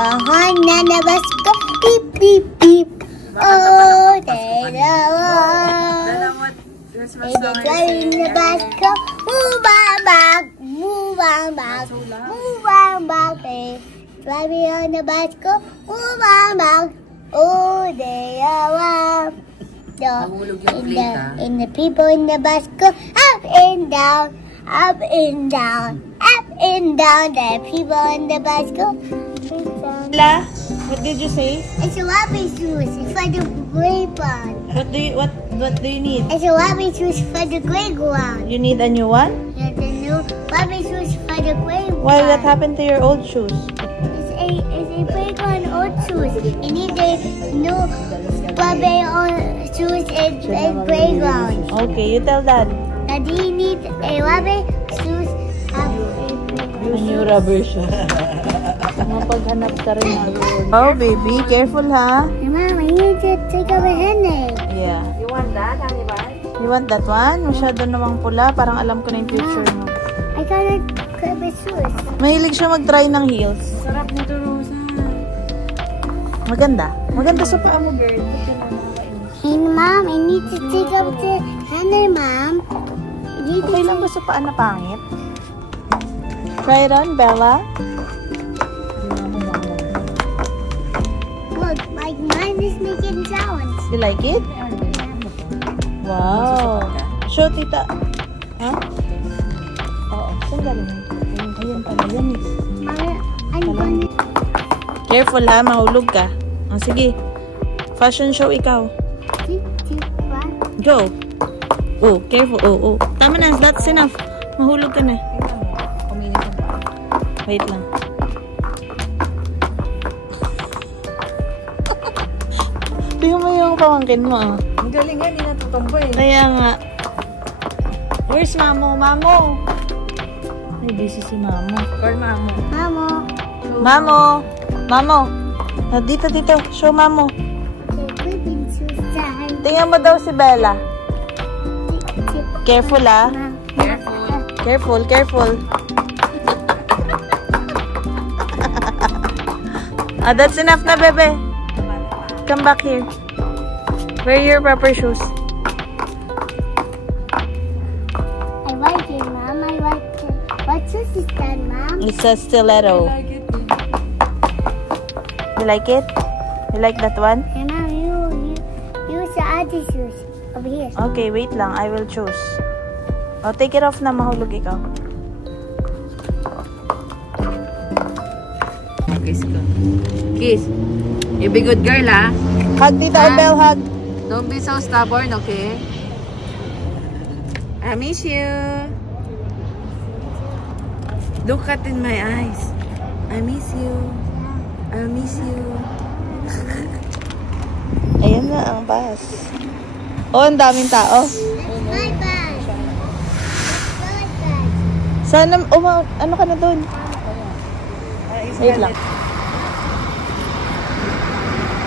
on the bus go. Beep, beep, beep. Oh, they know. In the bus go. Move on back, move on back, move on back. Driving on the bus go. Move on back. Oh, they are. In the people in the bus go up and down, up and down, up and down. The people in the bus go up and down. What did you say? It's a wabi shoes for the playground. What do you need? It's a wabi shoes for the playground. You need a new one? Yeah, the new wabi shoes for the playground. Why? What happened to your old shoes? It's a playground old shoes. You need a new wabi shoes and playground. Okay, you tell Dad. Daddy, you need a wabi shoes. A new rubber shoes. Mapaghanap ka rin. Oh, baby. Careful, ha? Hey, Mom, I need to take off a headache. Yeah. You want that, Hannibal? You want that one? Masyado namang pula. Parang alam ko na yung future mo. I gotta grab my shoes. Mahilig siya mag-try ng heels. Sarap nito, Rosa. Maganda. Maganda sa paa mo, girl. Hey, Mom, I need to take off the headache, Mom. Okay lang ba sa paa na pangit? Try it on, Bella. Look, like mine is making sounds. You like it? Wow. Show, tita. Ha? Oo. Saan galing? Ayan pala. Yan. Mama, I'm gonna... Careful, ha? Mahulog ka. Sige. Fashion show ikaw. 3, 2, 1. Go. Oh, careful. Oh. Tama na. That's enough. Mahulog ka na. Wait lang. Tingnan mo yung pamangkin mo, ah. Magaling nga, hindi natutumbo eh. Kaya nga. Where's Mamo? Mamo! Ay, busy si Mamo. Or Mamo. Mamo. Mamo! Mamo! Dito. Show Mamo. Tingnan mo daw si Bella. Careful, ah. Careful. That's enough na, bebe. Come back here. Wear your proper shoes. I like it, Mom. I like it. What shoes is that, Mom? It's a stiletto. I like it. You like it? You like that one? Hey, Mom, you use the other shoes over here. Okay, wait lang. I will choose. Oh, take it off na. Mahulog ikaw. Kiss ko. Kiss. You be good girl, ha? Hug, Tita Bell, hug. Don't be so stubborn, okay? I miss you. Look at in my eyes. I miss you. I miss you. Ayan na ang bus. Oh, ang daming tao. Bye-bye. Sana, ano ka na doon? Wait lang.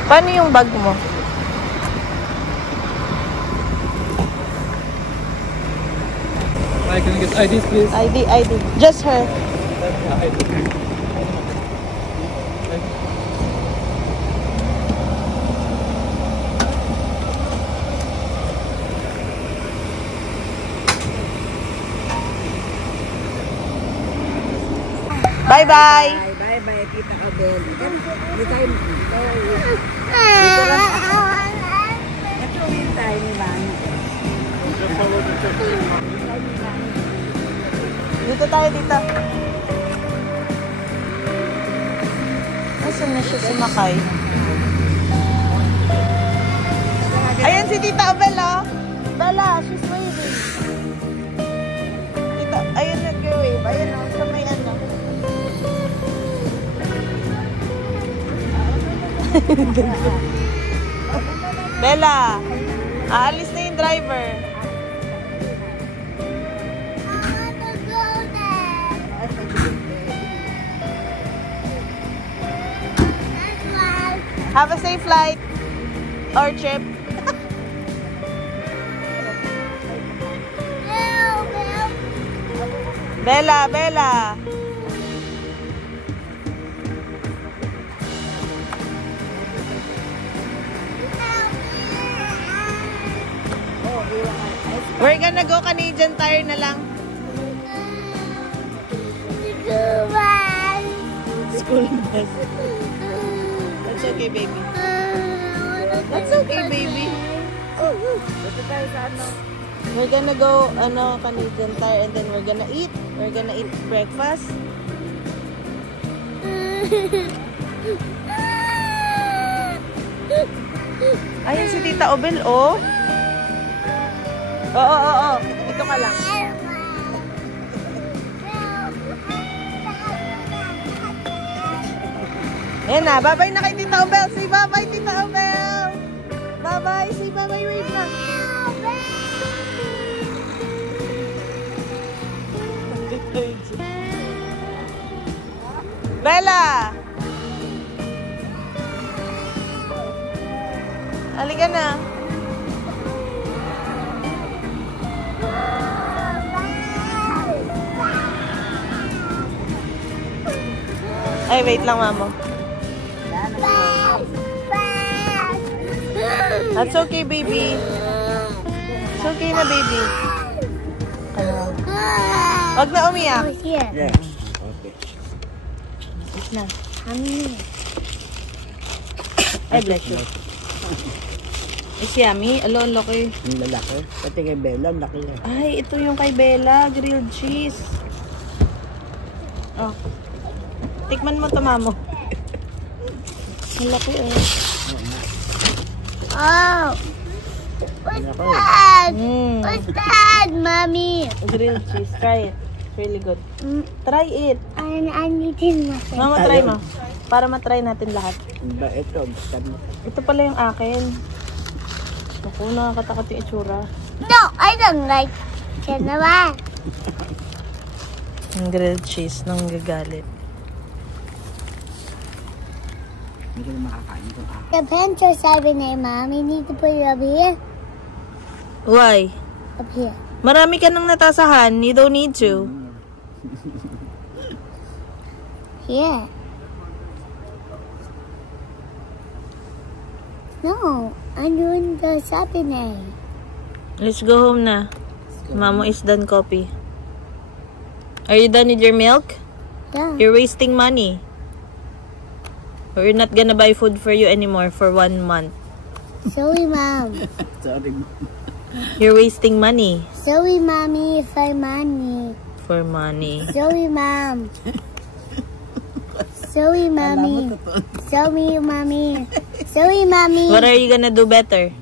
Paano yung bag mo? Hi, can I get IDs, please? ID. Just her. Bye-bye. Bye-bye, Tita Abel. Di tayo. Ito yung tayo ni Bani. Dito tayo, dito. Nasaan na siya sumakay? Ayan si Tita Abel, oh. Bella, she's waving. Tita, ayun nag-wave. Ayun, oh, sa may ano. Bella, aalis na yung driver. Have a safe flight or trip. Bella. We're gonna go Canadian Tire na lang. School bus. That's okay, baby. That's okay, baby. We're gonna go, Canadian Tire, and then we're gonna eat. We're gonna eat breakfast. Ayun si Tita Obel, oh. Oo. Ito ka lang. Ayan na, bye-bye na kay Tita Obel. Say bye-bye, Tita Obel. Bye-bye. Say bye-bye, wait na. Bella! Halika na. Ay, wait lang, mamo. That's okay, baby. It's okay na, baby. Wag na umiyak. Yeah. Okay. Wait na. Ay, bless you. It's yummy. Alo, ang laki. Yung lalaki. Pati kay Bella, ang laki na. Ay, ito yung kay Bella. Grilled cheese. Oh. Tikman mo, mamo. Ang laki, oh. Oh. What's that? Mm. What's that, Mommy? Grilled cheese. Try it. It's really good. Try it. I need to myself. Mama, try mo. Para matry natin lahat. Ba, ito. Gusto mo. Ito pala yung akin. Naku, nakakatakot yung itsura. No, I don't like it. Yung grilled cheese nang gagalit. Hindi ko na makakain ito. The pants are 7A, Mom. You need to put it up here. Why? Up here. Marami ka nang natasahan. You don't need to. Here. No, I'm doing the 7A. Let's go home na. Mamo is done coffee. Are you done with your milk? Yeah. You're wasting money. We're not gonna buy food for you anymore for 1 month. Sorry, Mom. Sorry. You're wasting money. Sorry, Mommy, for money. For money. Sorry, Mom. Sorry, Mommy. Sorry, Mommy. Sorry, Mommy. What are you gonna do better?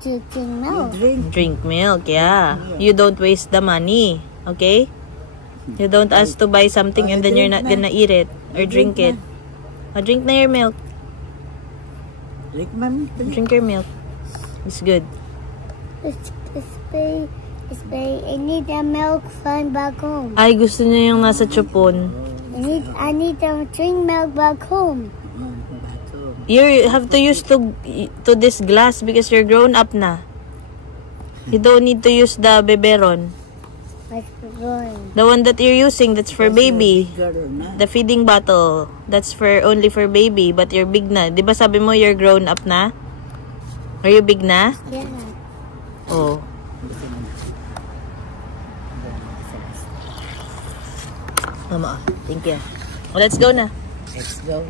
Drinking milk. Drink milk, yeah. You don't waste the money, okay? You don't ask to buy something and then you're not gonna eat it or drink it. Drink na your milk. Drink, Mami. Drink your milk. It's good. It's I need the milk from back home. Ay, gusto niya yung nasa chupon. I need to drink milk back home. You have to use to this glass because you're grown up na. You don't need to use the beberon. What's going? The one that you're using, that's for baby. Girl na. The feeding bottle, that's for only for baby, but you're big na. 'Di ba sabi mo you're grown up na? Are you big na? Yeah. Oh. Mama, thank you. Well, let's go na. Let's go.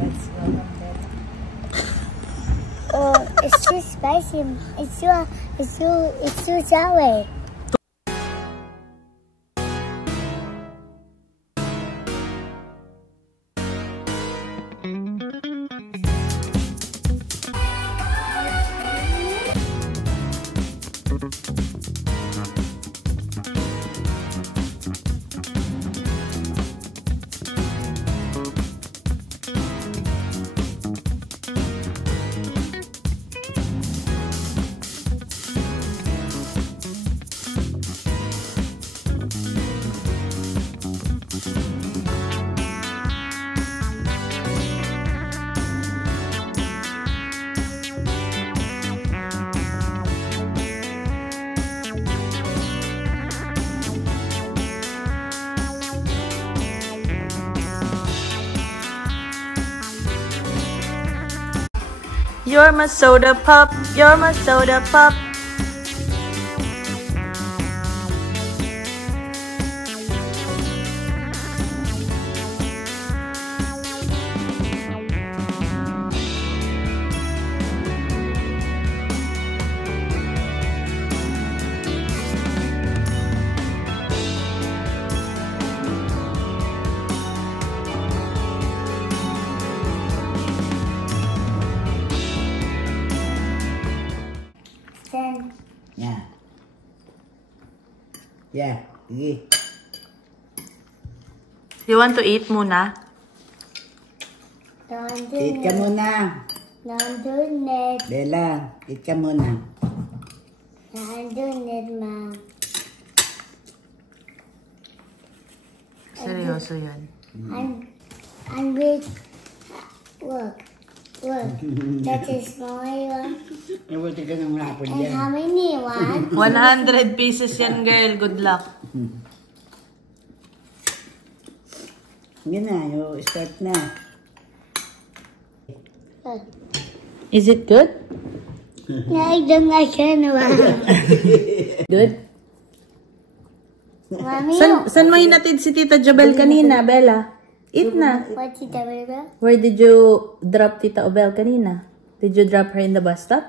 Let's go. Oh, it's too spicy. It's too sour. You're my soda pop, you're my soda pop. Yeah. Yeah. Sige. You want to eat muna? Don't do Eat ka it. muna. Don't do it. Bella, eat ka muna. Don't do it, Mom. Seryoso yan. I'm with. Look. That is my one. Nabuti ka ng rapon And yan. how many? 1. 100 pieces yan, girl. Good luck. Sige na, you start na. Is it good? I don't like anyone. Good? Mommy, San mo hinatid si Tita Jobel kanina, Bella? Eat na. what's it about? Where did you drop Tita Obel kanina? Did you drop her in the bus stop?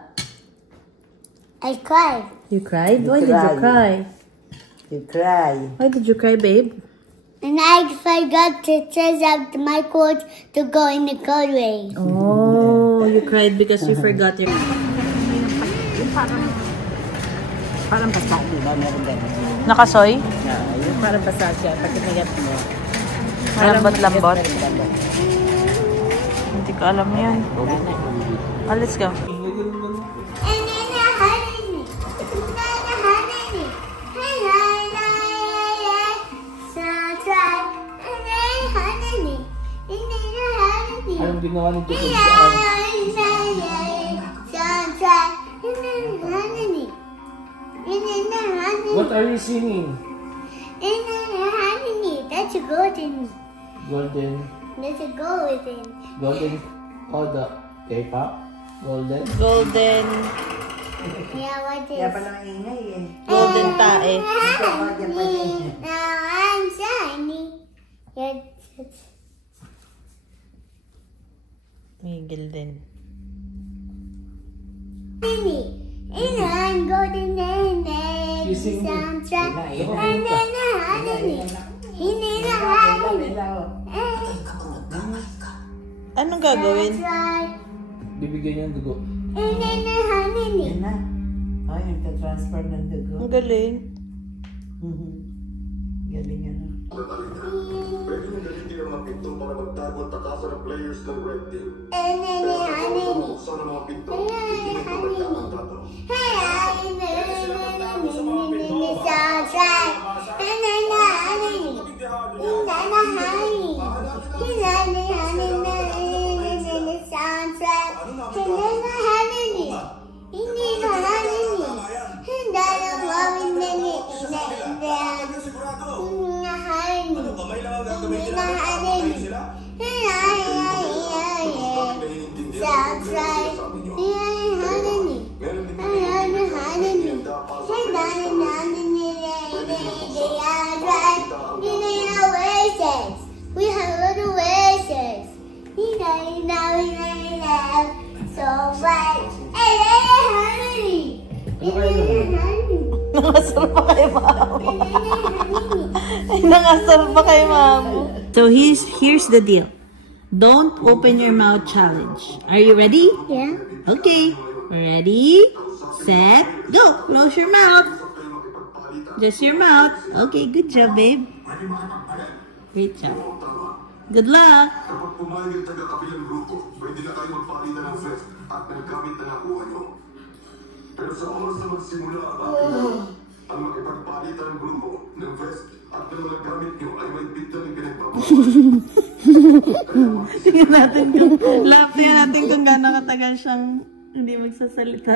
I cried. You cried? Why did you cry? You cry. Why did you cry, babe? And I forgot to change up my clothes to go in the cold way. Oh, you cried because you forgot your... Parang pasal, di ba? Meron din. Nakasoy? Yung parang pasal siya. Pag kinagat mo. Malambot-lambot. Hindi ko alam yan. Oh, let's go. And then the honey. Soundtrack. And then honey. And then the honey. Anong ginawa ni Tito? Soundtrack. And then honey. And then the honey. What are you singing? And then the honey. That's a golden. Golden. That's a golden. Golden. Oh, the K-pop? Golden. Golden. Yeah, what is? Kaya pala maingay eh. Golden tae. Now I'm shiny. Miguel din. Shiny. And I'm golden and You sing it. soundtrack. And then the honey. He need a honey. Anong gagawin? Bibigyan niya ng dugo. And then the honey. Yan na. Ay, nagka-transfer ng dugo. Ang galing. Galing yan. Pwede nyo gamitin ang mga pinto para magtago at takasan ng players ng red team. And then the honey. Buksan ang mga pinto, hindi nito magkakantado. Soundtrack. And then the honey. And then the honey. And then the honey. Soundtrack. And then the honey. And then the honey. And then the loving minute. And then the honey. Soundtrack. We have little oasis. So bright. Hey, honey. Nangasal pa kay mamo. Ay, nangasal pa kay mamo. So here's the deal. Don't open your mouth challenge. Are you ready? Yeah. Okay. Ready, set, go. Close your mouth. Just your mouth. Okay, good job, babe. Great job. Good luck. Kapag pumayag ang taga-kabilang grupo, pwede na kayo magpalitan ng vest at nagkamit na nakuha nyo. Pero sa oras na magsimula ang ating ang makipagpalitan ng grupo ng vest at ng mga gamit nyo ay may bigla ng pinagpapalita. Tingnan natin kung gaano katagal siyang hindi magsasalita.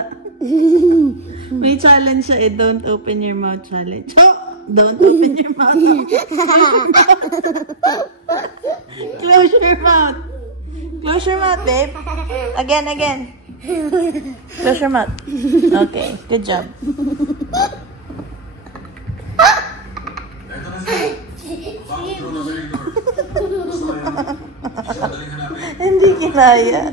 May challenge siya eh. Don't open your mouth challenge. Oh! Don't open your mouth. Close your mouth. Close your mouth, babe. Again. Close your mouth. Okay, good job. Hindi kinaya.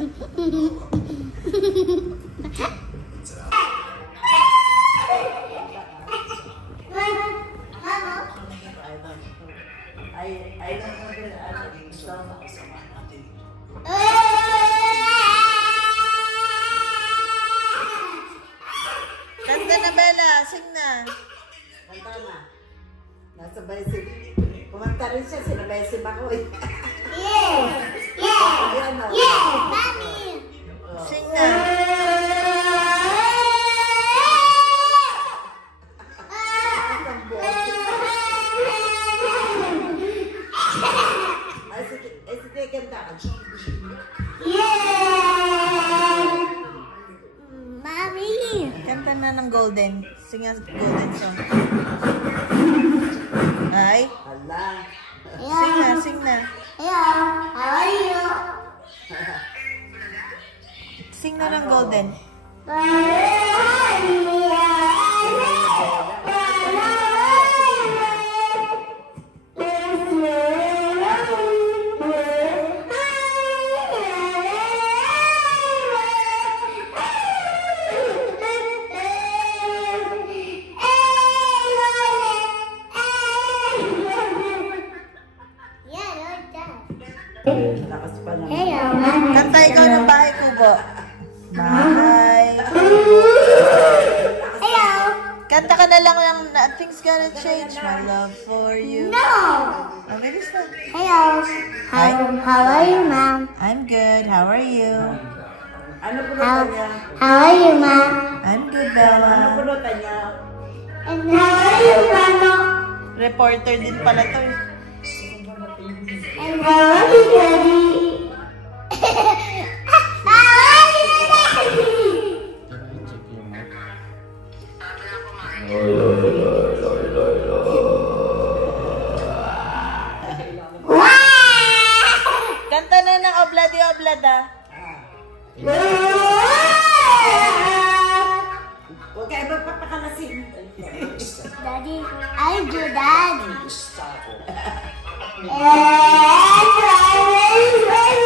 Kanta na, Bella. Kanta na. Nasabay si... Kumanta rin siya, sinabay si Bakoy. Yes! Ayan, oh. Yes! Mami! Sing na. Ay, sige, kanta. Mami! Kanta na ng Golden. Sing a Golden song. Ay, Hala. sing na. Hello! How are you? Sing na ng Golden. Yeah, like that. Lakas pa naman. Hello, Mami. Kanta ikaw ng bahay kubo. Bahay. Hello! Kanta ka na lang ng Nothing's Gonna Change My Love For You. No! Oh, bilis na. Hello! How are you, Mom? I'm good. How are you? Ano pulutan niya? How are you, Mom? I'm good, Ano Bella. pulutan niya? And how are you, Mama? Reporter din pala to eh. And how are you, Daddy? How are you, Daddy? Can I check your mic? Kanta na ng Obladi Oblada. Huwag kayo magpapakalasin. Daddy, I do that. And I will